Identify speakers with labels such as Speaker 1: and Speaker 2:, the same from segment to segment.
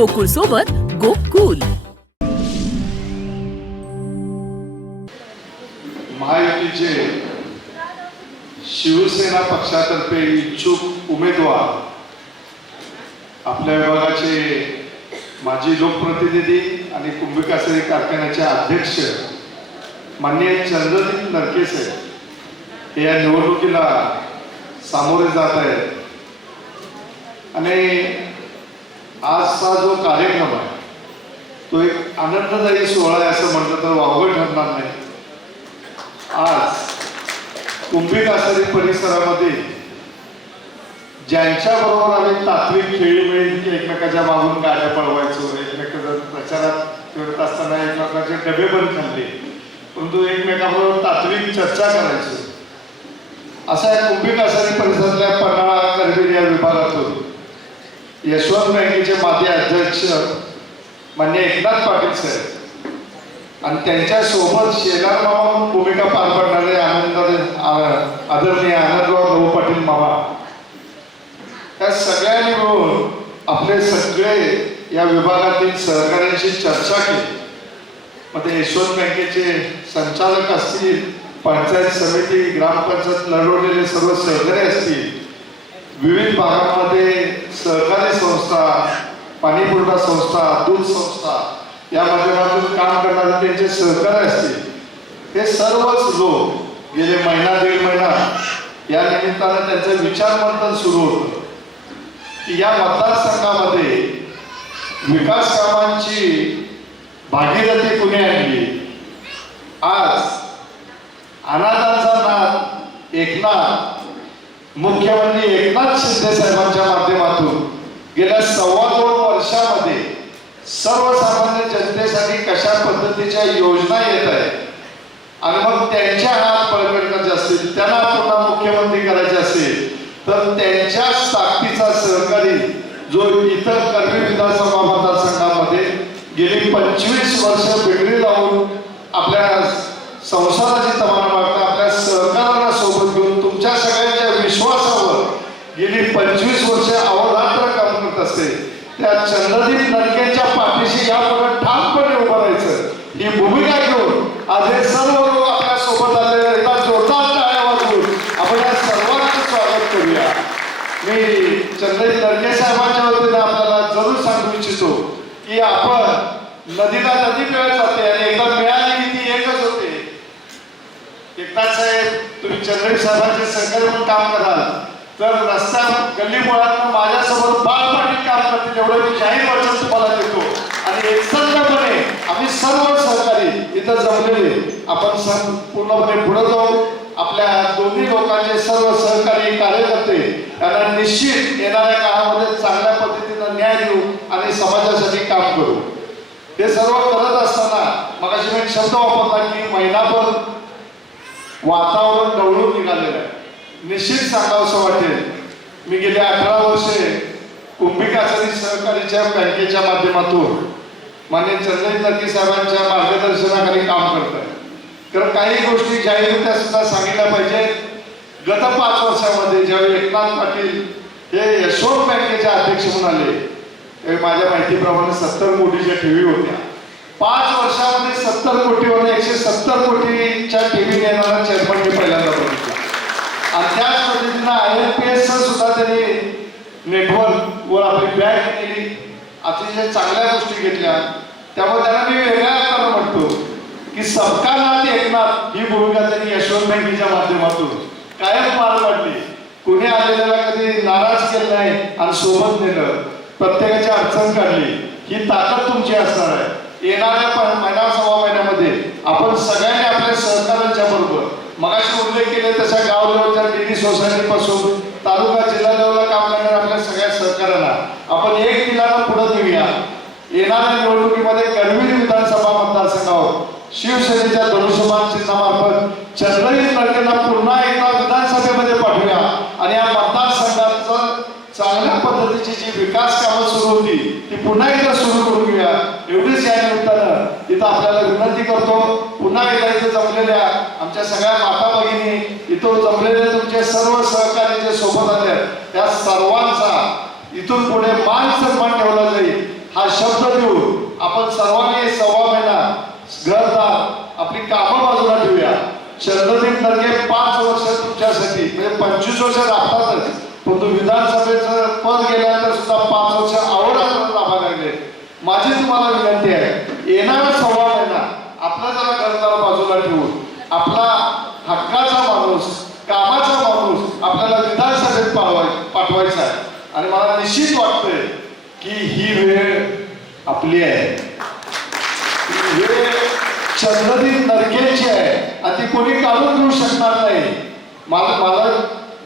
Speaker 1: गोकुळ सोबत गोकुल.
Speaker 2: महायुतीचे शिवसेना पक्षातर्फे इच्छुक उमेदवार आपल्या विभागाचे माजी लोकप्रतिनिधी आणि कुंभिकासरी कारखान्याचे अध्यक्ष माननीय चंद्रदीप नरकेसे हे या निवडणुकीला सामोरे जात आहेत. आणि आजचा जो कार्यक्रम आहे तो एक आनंददायी सोहळा आहे असं म्हटलं तर वावगं ठरणार नाही. आज कुंभी कासारी परिसरामध्ये ज्यांच्या बरोबर आम्ही तात्विक खेळी मिळेल एकमेकाच्या मागून गाड्या पळवायचो एकमेकाच्या प्रचारात फिरत असताना एकमेकाचे डबे पण खाल्ले परंतु एकमेकाबरोबर तात्विक चर्चा करायचो. असा एक कुंभी कासारी परिसरातल्या पन्हाळा करवीर या होतो यशवंत बँकेचे माजी अध्यक्ष मान्य एकनाथ पाटील साहेब आणि त्यांच्यासोबत शेलार मामा म्हणून भूमिका पार पडणारे आनंद आदरणीय आनंदराव भाऊ पाटील मामा. त्या सगळ्यांनी मिळून आपले सगळे या विभागातील सहकाऱ्यांशी चर्चा केली. मग ते यशवंत बँकेचे संचालक असतील पंचायत समिती ग्रामपंचायत लढवलेले सर्व सहकारी असतील विविध भागामध्ये सहकारी संस्था पाणीपुरवठा संस्था दूध संस्था या माध्यमातून काम करणारे त्यांचे सहकारी असतील. हे सर्वच लोक गेले महिना दीड महिना या निमित्तानं त्यांचं विचार मंथन सुरू होतं. की या मतदारसंघामध्ये विकास कामांची भागीरथी कुणी आणली? आज अनाथांचा नाथ एकनाथ मुख्यमंत्री एकनाथ शिंदे साहेबांच्या माध्यमातून गेल्या सव्वा दोन वर्षामध्ये सर्वसामान्य जनतेसाठी कशा पद्धतीच्या योजना येत आहेत आणि मग त्यांच्या हात बळकट असतील त्यांना पुन्हा मुख्यमंत्री करायचे असेल तर त्यांच्या ताकदीचा सहकारी जो इतर कर्वी विधानसभा मतदारसंघामध्ये गेली पंचवीस वर्ष बिगडी लावून आपल्या संसाराची तमाना मागता आपल्या सहकारांना सोबत घेऊन तुमच्या सगळ्यांच्या विश्वासावर गेली पंचवीस वर्ष अवरात्र काम करत असते त्या चंद्रदीप पाठीशी यापुढे ठामपणे उभं राहायचं. ही भूमिका घेऊन आज हे सर्व लोक आपल्यासोबत आलेले आहेत. एकदा जोरदार टाळ्या वाजवून आपण या सर्वांचं स्वागत करूया. मी चंद्रदीप नरके साहेबांच्या वतीने आपल्याला जरूर सांगू इच्छितो की आपण नदीला नदी मिळत जाते आणि एकदा मिळाली की ती एकच होते. एकनाथ साहेब तुम्ही चंद्रदीप साहेबांचे सहकार्य म्हणून काम कराल. तर रस्त्या गल्ली मुळात माझ्यासमोर बाळ काम करतील एवढं मी जाहीर वर्ष तुम्हाला देतो. आणि एकसंधपणे आम्ही सर्व सहकारी इथं जमलेले. आपण सं पूर्णपणे पुढे जाऊ आपल्या दोन्ही लोकांचे सर्व सहकारी कार्यकर्ते यांना निश्चित येणाऱ्या काळामध्ये चांगल्या पद्धतीनं न्याय देऊ आणि समाजासाठी काम करू. हे सर्व करत असताना मगाशी मी शब्द वापरला की महिनाभर वातावरण डवळून निघालेलं आहे. निश्चित सांगावंसं वाटेल. मी गेली अठरा वर्षे कुंभिकासरी सहकारीच्या बँकेच्या माध्यमातून मान्य चंद्रजित नक्की साहेबांच्या मार्गदर्शनाखाली काम करत आहे कारण काही गोष्टी जाहीररित्या सुद्धा सांगितल्या पाहिजे गत पाच वर्षामध्ये ज्यावेळी एकनाथ पाटील हे यशवंत बँकेचे अध्यक्ष म्हणून आले त्यावेळी माझ्या माहितीप्रमाणे सत्तर कोटीच्या ठेवी होत्या पाच वर्षामध्ये सत्तर कोटीवर एकशे सत्तर कोटीच्या ठेवी येणारा चेअरमन मी पहिल्यांदा बघितला आणि त्याच पद्धतीनं आय एम पी एस सुद्धा त्यांनी नेटवर्कवर आपली बँक केली अतिशय चांगल्या गोष्टी घेतल्या. त्यामुळे त्यांना मी वेगळ्या अर्थानं म्हणतो की सबका नाथ एकनाथ ही भूमिका त्यांनी यशवंत बँकेच्या माध्यमातून कायम पार पाडली. कुणी आलेल्याला कधी नाराज केलं नाही आणि सोबत नेलं प्रत्येकाची अडचण काढली. ही ताकद तुमची असणार आहे. येणाऱ्या महिना सव्वा महिन्यामध्ये आपण सगळ्यांनी आपल्या सहकाऱ्यांच्या बरोबर मगाशी उल्लेख केले तशा गाव लेवलच्या डिग्री सोसायटी पासून तालुका जिल्हा लेवलला काम करणाऱ्या आपल्या सगळ्या सहकाऱ्यांना आपण एक दिलानं पुढे देऊया येणाऱ्या निवडणुकीमध्ये करवीर विधानसभा मतदारसंघावर शिवसेनेच्या धनुष्यमान चिन्हामार्फत चंद्रजित लडकेंना पुन्हा एकदा विधानसभेमध्ये पाठवूया. आणि या मतदारसंघाचं चांगल्या पद्धतीची जी विकास कामं सुरू होती ती पुन्हा एकदा सुरू करून घेऊया. एवढीच या निमित्तानं इथं आपल्याला विनंती करतो पुन्हा एकदा इथे जमलेल्या आमच्या सगळ्या माता भगिनी इथं जमलेले तुमचे सर्व सहकारी जे सोबत आले त्या इथून पुढे मान सन्मान ठेवला जाईल. हा शब्द देऊन आपण सर्वांनी सव्वा महिना घरदार आपली कामं बाजूला ठेवूया. चंद्रदीप नरगे पाच वर्ष तुमच्यासाठी म्हणजे पंचवीस वर्ष राहतातच परंतु विधानसभेचं पद गेल्यानंतर सुद्धा पाच वर्ष आवड आपल्याला लाभायला लागले. माझी तुम्हाला विनंती आहे येणारा सव्वा महिना आपला जरा घरदार बाजूला ठेवून आपला हक्काचा माणूस कामाचा माणूस आपल्याला विधानसभेत पाठवाय पाठवायचा आहे. आणि मला निश्चित वाटतंय की ही वेळ आपली आहे. ही वेळ चंद्रदीप नरकेची आहे आणि ती कोणी काढून घेऊ शकणार नाही. माझं मला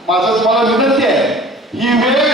Speaker 2: माझं तुम्हाला विनंती आहे ही वेळ